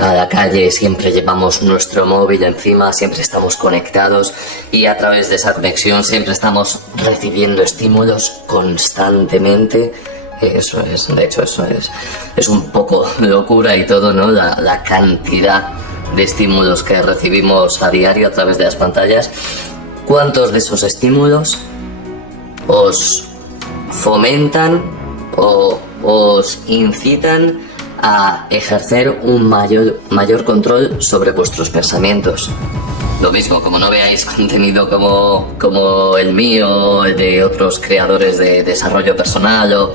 a la calle, siempre llevamos nuestro móvil encima, siempre estamos conectados y a través de esa conexión siempre estamos recibiendo estímulos constantemente. Eso es un poco locura y todo, ¿no? La cantidad de estímulos que recibimos a diario a través de las pantallas. ¿Cuántos de esos estímulos os fomentan o os incitan a ejercer un mayor control sobre vuestros pensamientos? Lo mismo, como no veáis contenido como el mío, el de otros creadores de desarrollo personal o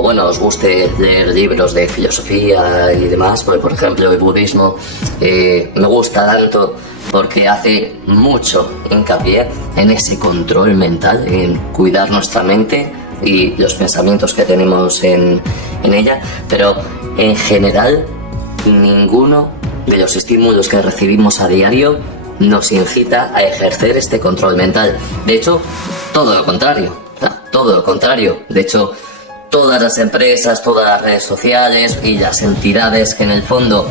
bueno, os guste leer libros de filosofía y demás, porque por ejemplo el budismo me gusta tanto porque hace mucho hincapié en ese control mental, en cuidar nuestra mente y los pensamientos que tenemos en ella, pero en general ninguno de los estímulos que recibimos a diario nos incita a ejercer este control mental. De hecho, todo lo contrario. De hecho, todas las empresas, todas las redes sociales y las entidades que en el fondo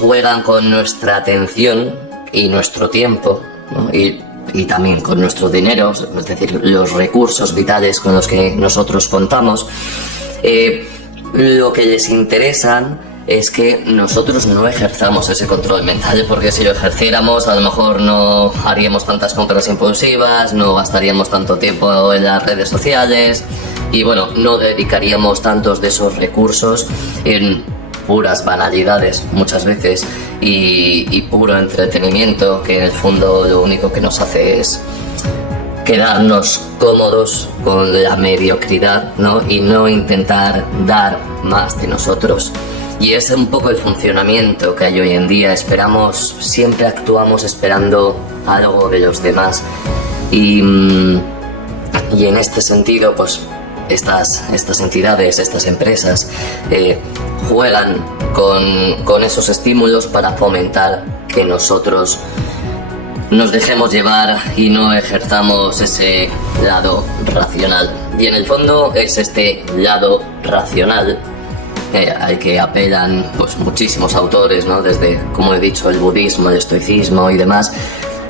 juegan con nuestra atención y nuestro tiempo, ¿no? y también con nuestro dinero, es decir, los recursos vitales con los que nosotros contamos, lo que les interesan es que nosotros no ejerzamos ese control mental, porque si lo ejerciéramos a lo mejor no haríamos tantas compras impulsivas, no gastaríamos tanto tiempo en las redes sociales y bueno, no dedicaríamos tantos de esos recursos en puras banalidades muchas veces y puro entretenimiento, que en el fondo lo único que nos hace es quedarnos cómodos con la mediocridad, ¿no? Y no intentar dar más de nosotros. Y es un poco el funcionamiento que hay hoy en día. Siempre actuamos esperando algo de los demás. Y en este sentido, pues estas entidades, estas empresas juegan con esos estímulos para fomentar que nosotros nos dejemos llevar y no ejerzamos ese lado racional. Y en el fondo es este lado racional al que apelan pues muchísimos autores, ¿no? Desde, como he dicho, el budismo, el estoicismo y demás,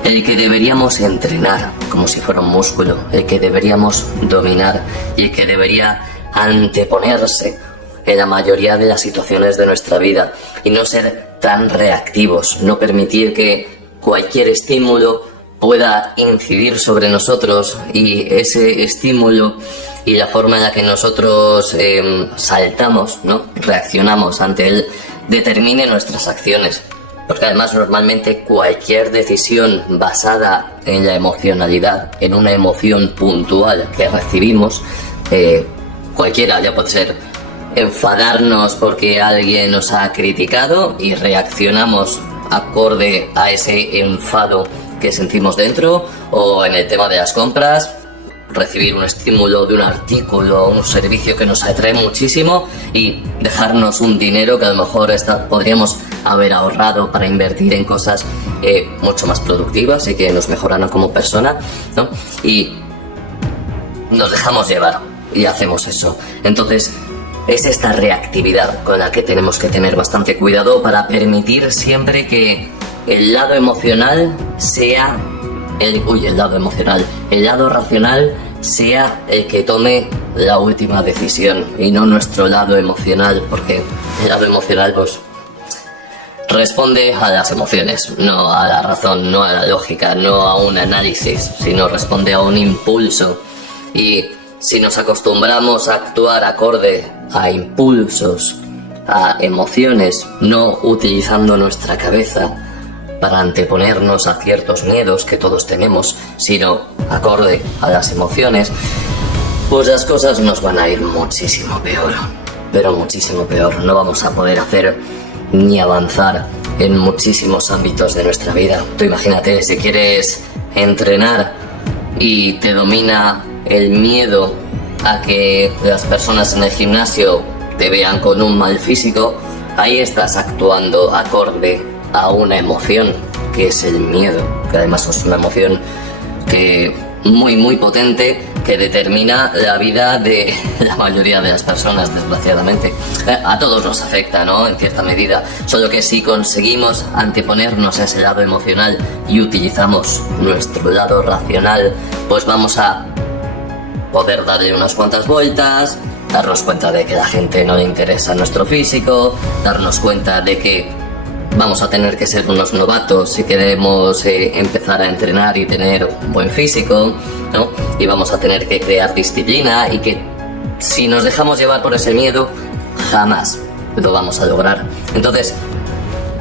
el que deberíamos entrenar como si fuera un músculo, el que deberíamos dominar y el que debería anteponerse en la mayoría de las situaciones de nuestra vida y no ser tan reactivos, no permitir que cualquier estímulo pueda incidir sobre nosotros y ese estímulo y la forma en la que nosotros saltamos, ¿no? Reaccionamos ante él, determine nuestras acciones. Porque además normalmente cualquier decisión basada en la emocionalidad, en una emoción puntual que recibimos, cualquiera, ya puede ser enfadarnos porque alguien nos ha criticado y reaccionamos acorde a ese enfado que sentimos dentro, o en el tema de las compras, recibir un estímulo de un artículo o un servicio que nos atrae muchísimo y dejarnos un dinero que a lo mejor podríamos haber ahorrado para invertir en cosas mucho más productivas y que nos mejoran como persona, ¿no? Y nos dejamos llevar y hacemos eso. Entonces es esta reactividad con la que tenemos que tener bastante cuidado para permitir siempre que el lado emocional sea el lado racional sea el que tome la última decisión y no nuestro lado emocional, porque el lado emocional pues responde a las emociones, no a la razón, no a la lógica, no a un análisis, sino responde a un impulso. Y si nos acostumbramos a actuar acorde a impulsos, a emociones, no utilizando nuestra cabeza para anteponernos a ciertos miedos que todos tenemos, sino acorde a las emociones, pues las cosas nos van a ir muchísimo peor, pero muchísimo peor. No vamos a poder hacer ni avanzar en muchísimos ámbitos de nuestra vida. Tú imagínate, si quieres entrenar y te domina el miedo a que las personas en el gimnasio te vean con un mal físico, ahí estás actuando acorde a una emoción, que es el miedo, que además es una emoción que muy potente, que determina la vida de la mayoría de las personas, desgraciadamente. A todos nos afecta, ¿no? En cierta medida. Solo que si conseguimos anteponernos a ese lado emocional y utilizamos nuestro lado racional, pues vamos a poder darle unas cuantas vueltas, darnos cuenta de que a la gente no le interesa nuestro físico, darnos cuenta de que vamos a tener que ser unos novatos si queremos empezar a entrenar y tener un buen físico, ¿no? Y vamos a tener que crear disciplina, y que si nos dejamos llevar por ese miedo, jamás lo vamos a lograr. Entonces,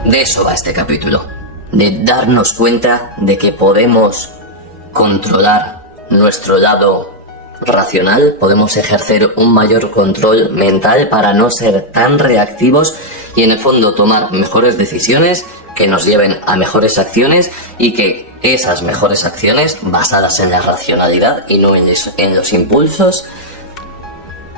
de eso va este capítulo, de darnos cuenta de que podemos controlar nuestro lado racional, podemos ejercer un mayor control mental para no ser tan reactivos y en el fondo tomar mejores decisiones que nos lleven a mejores acciones, y que esas mejores acciones basadas en la racionalidad y no en los impulsos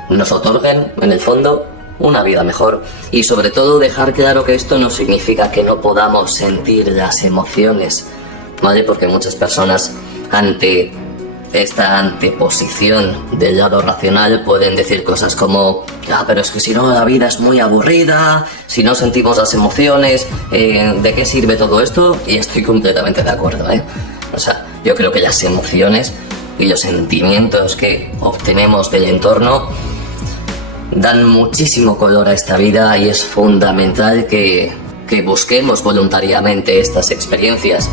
nos otorguen en el fondo una vida mejor. Y sobre todo dejar claro que esto no significa que no podamos sentir las emociones, ¿vale? Porque muchas personas ante esta anteposición del lado racional pueden decir cosas como: ah, pero es que si no la vida es muy aburrida, si no sentimos las emociones, ¿de qué sirve todo esto? Y estoy completamente de acuerdo, ¿eh? O sea, yo creo que las emociones y los sentimientos que obtenemos del entorno dan muchísimo color a esta vida, y es fundamental que busquemos voluntariamente estas experiencias.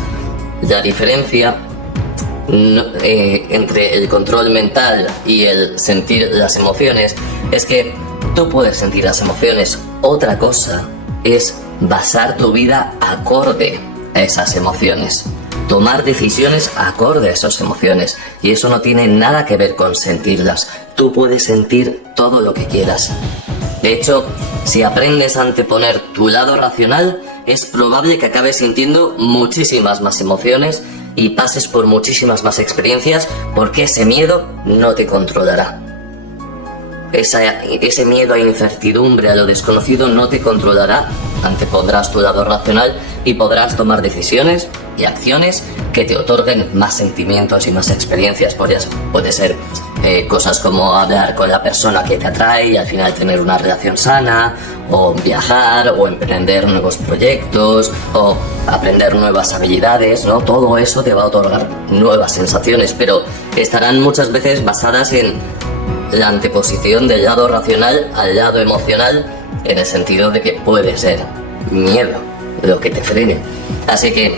La diferencia entre el control mental y el sentir las emociones es que tú puedes sentir las emociones, otra cosa es basar tu vida acorde a esas emociones, tomar decisiones acorde a esas emociones, y eso no tiene nada que ver con sentirlas. Tú puedes sentir todo lo que quieras. De hecho, si aprendes a anteponer tu lado racional, es probable que acabes sintiendo muchísimas más emociones y pases por muchísimas más experiencias, porque ese miedo no te controlará. Ese miedo a incertidumbre, a lo desconocido, no te controlará. Antepondrás tu lado racional y podrás tomar decisiones y acciones que te otorguen más sentimientos y más experiencias. Puede ser cosas como hablar con la persona que te atrae y al final tener una relación sana, o viajar, o emprender nuevos proyectos, o aprender nuevas habilidades, ¿no? Todo eso te va a otorgar nuevas sensaciones, pero estarán muchas veces basadas en la anteposición del lado racional al lado emocional, en el sentido de que puede ser miedo lo que te frene. Así que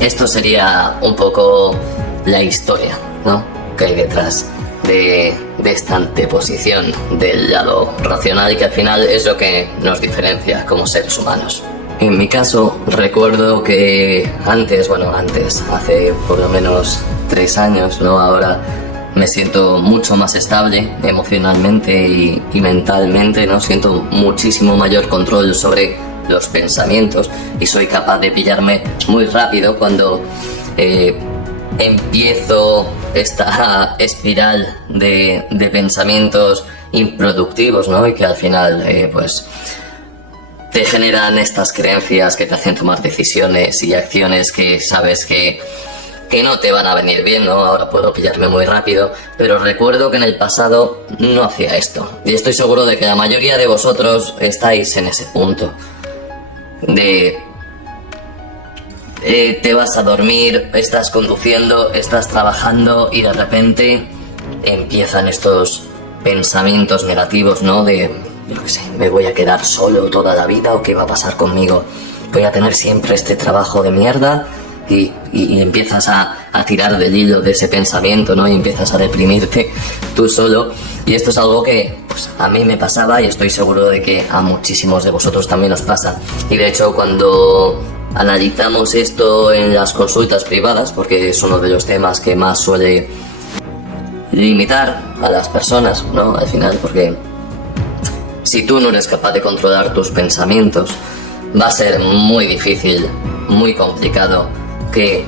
esto sería un poco la historia, ¿no?, que hay detrás de esta anteposición del lado racional, y que al final es lo que nos diferencia como seres humanos. En mi caso, recuerdo que antes, hace por lo menos 3 años, ¿no?, ahora me siento mucho más estable emocionalmente y mentalmente, ¿no? Siento muchísimo mayor control sobre los pensamientos y soy capaz de pillarme muy rápido cuando empiezo esta espiral de pensamientos improductivos, ¿no? Y que al final pues te generan estas creencias que te hacen tomar decisiones y acciones que sabes que no te van a venir bien, ¿no? Ahora puedo pillarme muy rápido, pero recuerdo que en el pasado no hacía esto. Y estoy seguro de que la mayoría de vosotros estáis en ese punto. Te vas a dormir, estás conduciendo, estás trabajando y de repente empiezan estos pensamientos negativos, ¿no? Yo qué sé, me voy a quedar solo toda la vida, o qué va a pasar conmigo. Voy a tener siempre este trabajo de mierda. Y empiezas a tirar del hilo de ese pensamiento, ¿no? Y empiezas a deprimirte tú solo. Y esto es algo que pues, a mí me pasaba, y estoy seguro de que a muchísimos de vosotros también os pasa. Y de hecho, cuando analizamos esto en las consultas privadas, porque es uno de los temas que más suele limitar a las personas, ¿no? Al final, porque si tú no eres capaz de controlar tus pensamientos, va a ser muy difícil, muy complicado que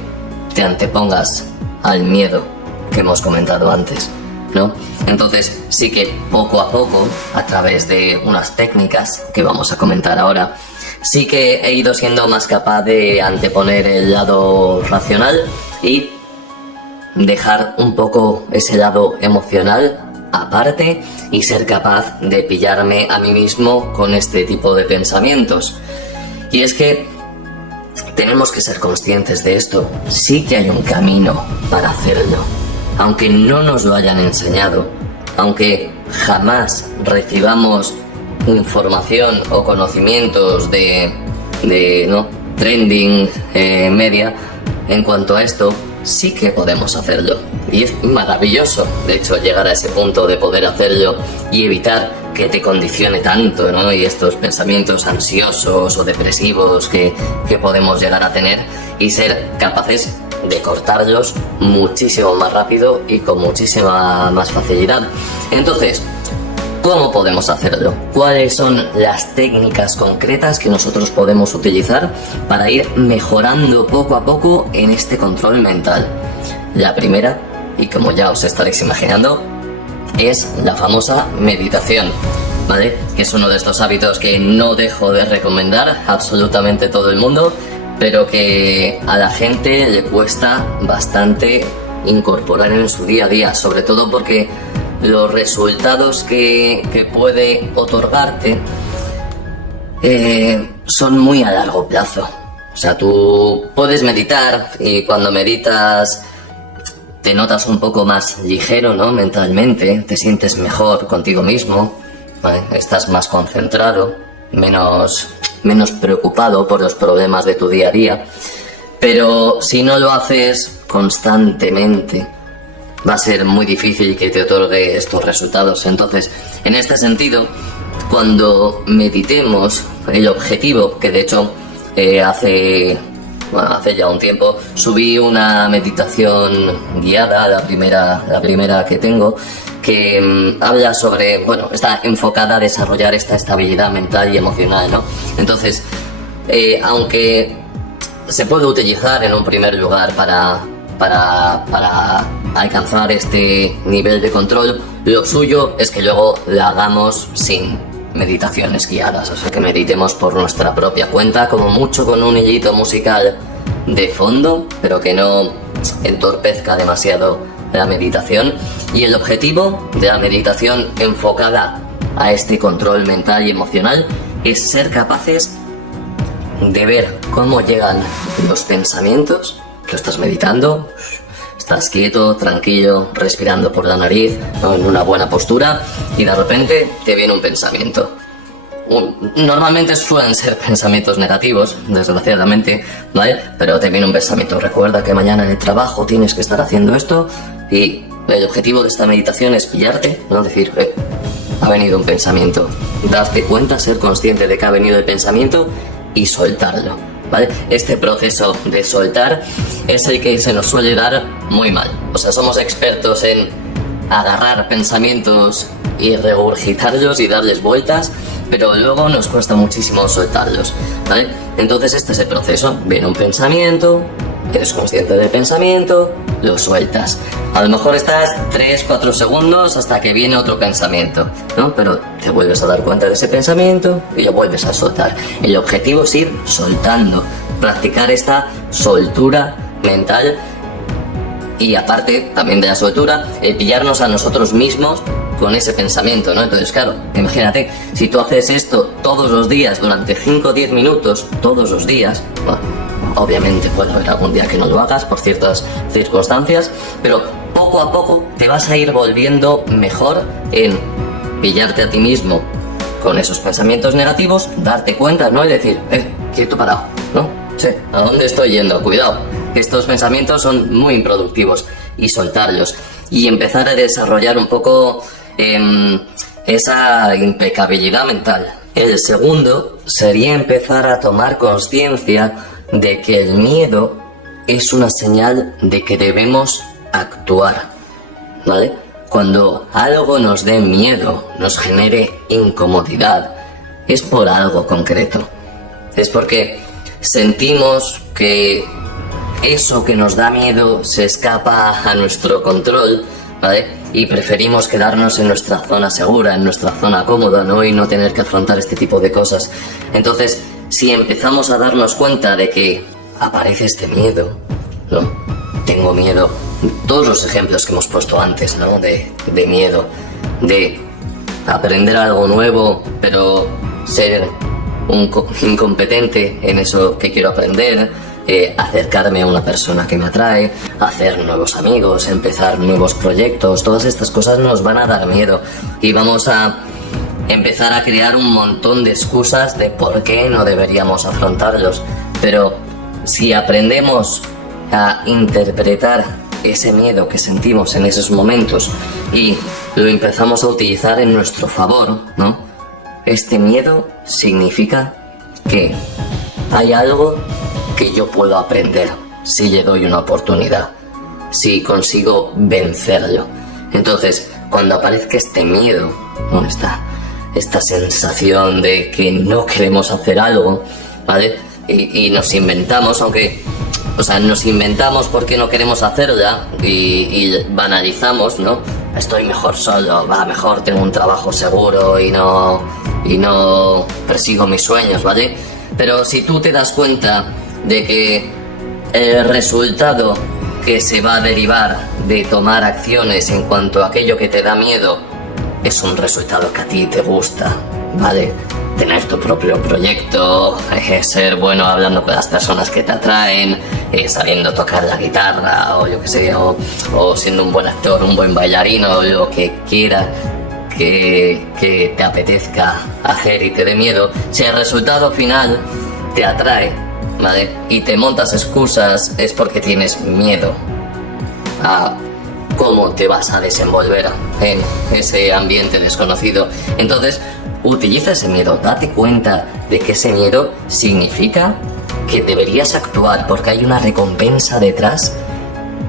te antepongas al miedo que hemos comentado antes, ¿no? Entonces sí que poco a poco, a través de unas técnicas que vamos a comentar ahora, sí que he ido siendo más capaz de anteponer el lado racional y dejar un poco ese lado emocional aparte y ser capaz de pillarme a mí mismo con este tipo de pensamientos. Y es que tenemos que ser conscientes de esto. Sí que hay un camino para hacerlo, aunque no nos lo hayan enseñado, aunque jamás recibamos información o conocimientos de trending media en cuanto a esto. Sí que podemos hacerlo y es maravilloso, de hecho, llegar a ese punto de poder hacerlo y evitar que te condicione tanto, ¿no? Y estos pensamientos ansiosos o depresivos que podemos llegar a tener, y ser capaces de cortarlos muchísimo más rápido y con muchísima más facilidad. Entonces, ¿cómo podemos hacerlo? ¿Cuáles son las técnicas concretas que nosotros podemos utilizar para ir mejorando poco a poco en este control mental? La primera, y como ya os estaréis imaginando, es la famosa meditación, ¿vale? Que es uno de estos hábitos que no dejo de recomendar a absolutamente todo el mundo, pero que a la gente le cuesta bastante incorporar en su día a día, sobre todo porque los resultados que puede otorgarte son muy a largo plazo. O sea, tú puedes meditar y cuando meditas te notas un poco más ligero, ¿no? Mentalmente, te sientes mejor contigo mismo, ¿vale? Estás más concentrado, menos preocupado por los problemas de tu día a día. Pero si no lo haces constantemente, va a ser muy difícil que te otorgue estos resultados. Entonces, en este sentido, cuando meditemos, el objetivo, que de hecho hace ya un tiempo subí una meditación guiada, la primera que tengo, que habla sobre, está enfocada a desarrollar esta estabilidad mental y emocional, ¿no? Entonces, aunque se puede utilizar en un primer lugar para alcanzar este nivel de control, lo suyo es que luego la hagamos sin meditaciones guiadas, o sea, que meditemos por nuestra propia cuenta, como mucho con un hilito musical de fondo, pero que no entorpezca demasiado la meditación. Y el objetivo de la meditación enfocada a este control mental y emocional es ser capaces de ver cómo llegan los pensamientos. Tú estás meditando, estás quieto, tranquilo, respirando por la nariz, ¿no? En una buena postura, y de repente te viene un pensamiento. Normalmente suelen ser pensamientos negativos, desgraciadamente, ¿vale? Pero te viene un pensamiento. Recuerda que mañana en el trabajo tienes que estar haciendo esto, y el objetivo de esta meditación es pillarte, no decir, ha venido un pensamiento. Darte cuenta, ser consciente de que ha venido el pensamiento y soltarlo, ¿vale? Este proceso de soltar es el que se nos suele dar muy mal. O sea, somos expertos en agarrar pensamientos y regurgitarlos y darles vueltas, pero luego nos cuesta muchísimo soltarlos, ¿vale? Entonces este es el proceso. Viene un pensamiento, eres consciente del pensamiento, lo sueltas. A lo mejor estás 3-4 segundos hasta que viene otro pensamiento, ¿no? Pero te vuelves a dar cuenta de ese pensamiento y lo vuelves a soltar. El objetivo es ir soltando, practicar esta soltura mental, y aparte también de la soltura, pillarnos a nosotros mismos con ese pensamiento, ¿no? Entonces, claro, imagínate, si tú haces esto todos los días durante 5 o 10 minutos, todos los días, bueno, obviamente puede haber algún día que no lo hagas por ciertas circunstancias, pero poco a poco te vas a ir volviendo mejor en pillarte a ti mismo con esos pensamientos negativos, darte cuenta, ¿no? Y decir, quieto, parado, ¿no? Sí, ¿a dónde estoy yendo? Cuidado, que estos pensamientos son muy improductivos, y soltarlos y empezar a desarrollar un poco esa impecabilidad mental. El segundo sería empezar a tomar conciencia de que el miedo es una señal de que debemos actuar, ¿vale? Cuando algo nos dé miedo, nos genere incomodidad, es por algo concreto. Es porque sentimos que eso que nos da miedo se escapa a nuestro control, ¿vale? Y preferimos quedarnos en nuestra zona segura, en nuestra zona cómoda, ¿no? Y no tener que afrontar este tipo de cosas. Entonces, si empezamos a darnos cuenta de que aparece este miedo, ¿no? tengo miedo. Todos los ejemplos que hemos puesto antes, ¿no? De miedo, de aprender algo nuevo, pero ser incompetente en eso que quiero aprender, acercarme a una persona que me atrae, hacer nuevos amigos, empezar nuevos proyectos. Todas estas cosas nos van a dar miedo y vamos a empezar a crear un montón de excusas de por qué no deberíamos afrontarlos. Pero si aprendemos a interpretar ese miedo que sentimos en esos momentos y lo empezamos a utilizar en nuestro favor, ¿no? Este miedo significa que hay algo que yo puedo aprender si le doy una oportunidad, si consigo vencerlo. Entonces, cuando aparezca este miedo, ¿no? Esta sensación de que no queremos hacer algo, ¿vale? Y nos inventamos, nos inventamos porque no queremos hacerla y banalizamos, ¿no? Estoy mejor solo, mejor tengo un trabajo seguro y no persigo mis sueños, ¿vale? Pero si tú te das cuenta de que el resultado que se va a derivar de tomar acciones en cuanto a aquello que te da miedo es un resultado que a ti te gusta, ¿vale? Tener tu propio proyecto, ser bueno hablando con las personas que te atraen, sabiendo tocar la guitarra o yo qué sé, o siendo un buen actor, un buen bailarino, lo que quiera que te apetezca hacer y te dé miedo. Si el resultado final te atrae, ¿vale? Y te montas excusas, es porque tienes miedo a cómo te vas a desenvolver en ese ambiente desconocido. Entonces, utiliza ese miedo, date cuenta de que ese miedo significa que deberías actuar porque hay una recompensa detrás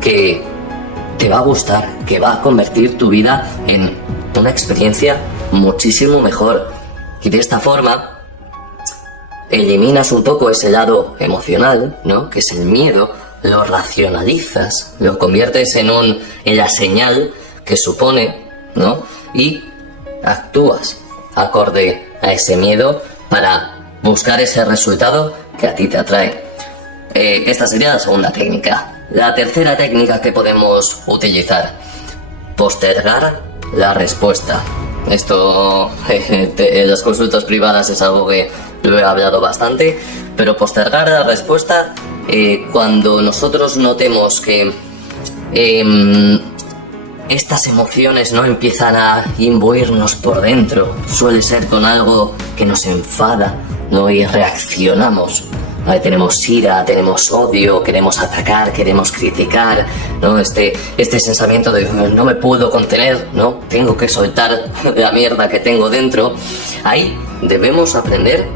que te va a gustar, que va a convertir tu vida en una experiencia muchísimo mejor. Y de esta forma eliminas un poco ese lado emocional, ¿no? Que es el miedo, lo racionalizas, lo conviertes en la señal que supone, ¿no? Y actúas acorde a ese miedo para buscar ese resultado que a ti te atrae. Esta sería la segunda técnica. La tercera técnica que podemos utilizar: postergar la respuesta. Esto en las consultas privadas es algo que lo he hablado bastante, pero postergar la respuesta cuando nosotros notemos que estas emociones no empiezan a imbuirnos por dentro, suele ser con algo que nos enfada, ¿no? Y reaccionamos. ¿Vale? Tenemos ira, tenemos odio, queremos atacar, queremos criticar, ¿no? Este pensamiento de no me puedo contener, ¿no? Tengo que soltar la mierda que tengo dentro. Ahí debemos aprender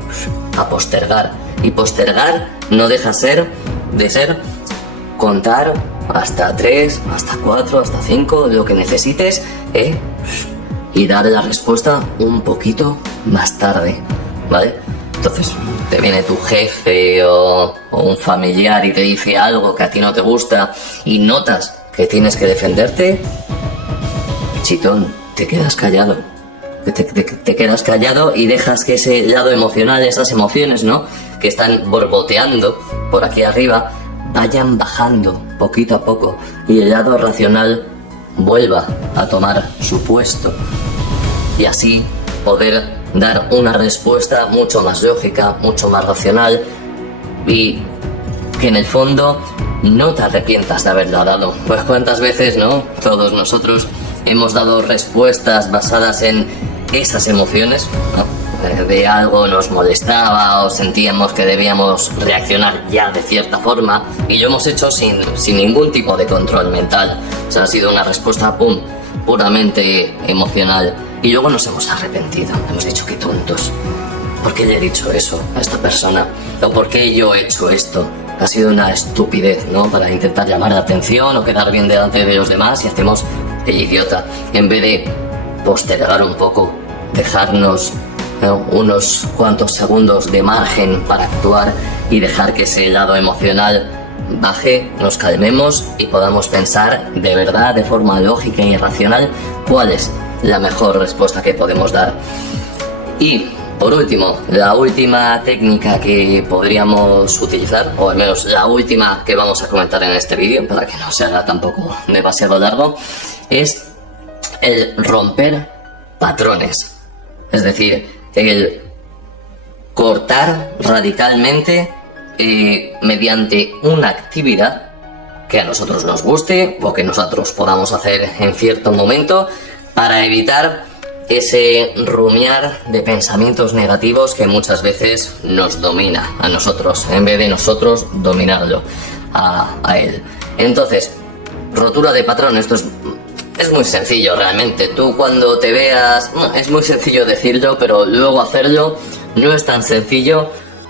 a postergar. Y postergar no deja de ser contar hasta 3, hasta 4, hasta 5, lo que necesites, y dar la respuesta un poquito más tarde, ¿vale? Entonces te viene tu jefe o un familiar y te dice algo que a ti no te gusta y notas que tienes que defenderte, chitón, te quedas callado. Te quedas callado y dejas que ese lado emocional, esas emociones, ¿no? Que están borboteando por aquí arriba, vayan bajando poquito a poco y el lado racional vuelva a tomar su puesto y así poder dar una respuesta mucho más lógica, mucho más racional y que en el fondo no te arrepientas de haberla dado. Pues cuántas veces, ¿no? Todos nosotros hemos dado respuestas basadas en esas emociones, ¿no? De algo nos molestaba o sentíamos que debíamos reaccionar ya de cierta forma y lo hemos hecho sin ningún tipo de control mental. O sea, ha sido una respuesta puramente emocional y luego nos hemos arrepentido. Hemos dicho qué tontos. ¿Por qué le he dicho eso a esta persona? ¿O por qué yo he hecho esto? Ha sido una estupidez, ¿no? Para intentar llamar la atención o quedar bien delante de los demás y hacemos el idiota. En vez de postergar un poco, dejarnos unos cuantos segundos de margen para actuar y dejar que ese lado emocional baje, nos calmemos y podamos pensar de verdad, de forma lógica y racional, cuál es la mejor respuesta que podemos dar. Y Por último, la última técnica que podríamos utilizar, o al menos la última que vamos a comentar en este vídeo, para que no se haga tampoco demasiado largo, es el romper patrones. Es decir, el cortar radicalmente mediante una actividad que a nosotros nos guste o que nosotros podamos hacer en cierto momento para evitar ese rumiar de pensamientos negativos que muchas veces nos domina a nosotros, en vez de nosotros dominarlo a él. Entonces, rotura de patrón, esto es muy sencillo realmente. Tú cuando te veas, es muy sencillo decirlo, pero luego hacerlo no es tan sencillo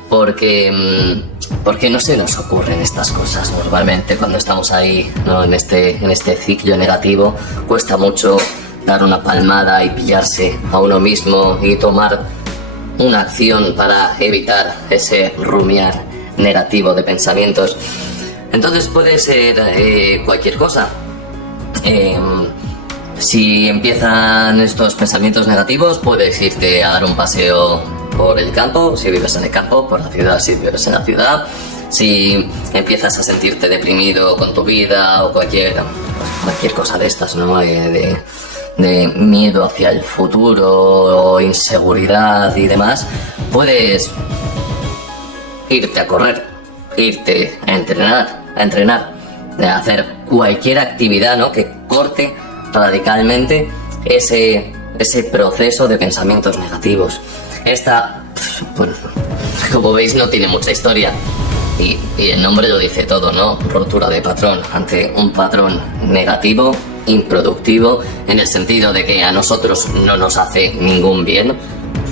porque no se nos ocurren estas cosas normalmente cuando estamos ahí, ¿no? en este ciclo negativo. Cuesta mucho dar una palmada y pillarse a uno mismo y tomar una acción para evitar ese rumiar negativo de pensamientos. Entonces puede ser cualquier cosa. Si empiezan estos pensamientos negativos, puedes irte a dar un paseo por el campo, si vives en el campo, por la ciudad, si vives en la ciudad. Si empiezas a sentirte deprimido con tu vida o cualquier cosa de estas, ¿no? De miedo hacia el futuro o inseguridad y demás, puedes irte a correr, irte a entrenar, a hacer cualquier actividad, ¿no? que corte radicalmente ese proceso de pensamientos negativos. Esta, bueno, como veis, no tiene mucha historia y el nombre lo dice todo, ¿no? Rotura de patrón, ante un patrón negativo, improductivo, en el sentido de que a nosotros no nos hace ningún bien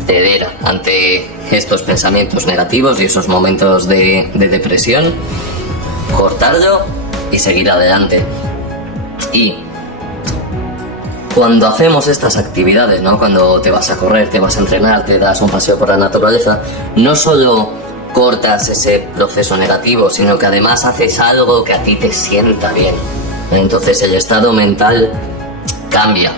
ceder ante estos pensamientos negativos y esos momentos de depresión, cortarlo y seguir adelante. Y cuando hacemos estas actividades, ¿no? Cuando te vas a correr, te vas a entrenar, te das un paseo por la naturaleza, no solo cortas ese proceso negativo, sino que además haces algo que a ti te sienta bien. Entonces el estado mental cambia.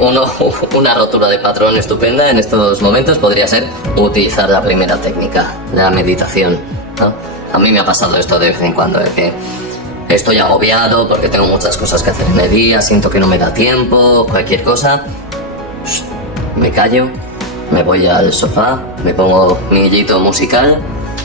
Una rotura de patrón estupenda en estos momentos podría ser utilizar la primera técnica, la meditación, ¿no? A mí me ha pasado esto de vez en cuando, de que estoy agobiado porque tengo muchas cosas que hacer en el día, siento que no me da tiempo, cualquier cosa. Me callo, me voy al sofá, me pongo mi hilo musical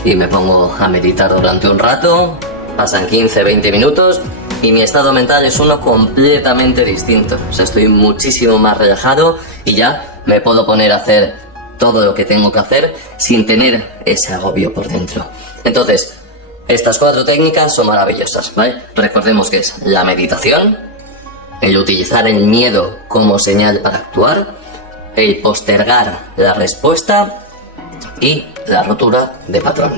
y me pongo a meditar durante un rato. Pasan 15-20 minutos y mi estado mental es uno completamente distinto. O sea, estoy muchísimo más relajado y ya me puedo poner a hacer todo lo que tengo que hacer sin tener ese agobio por dentro. Entonces, estas 4 técnicas son maravillosas, ¿vale? Recordemos que es la meditación, el utilizar el miedo como señal para actuar, el postergar la respuesta y la rotura de patrón.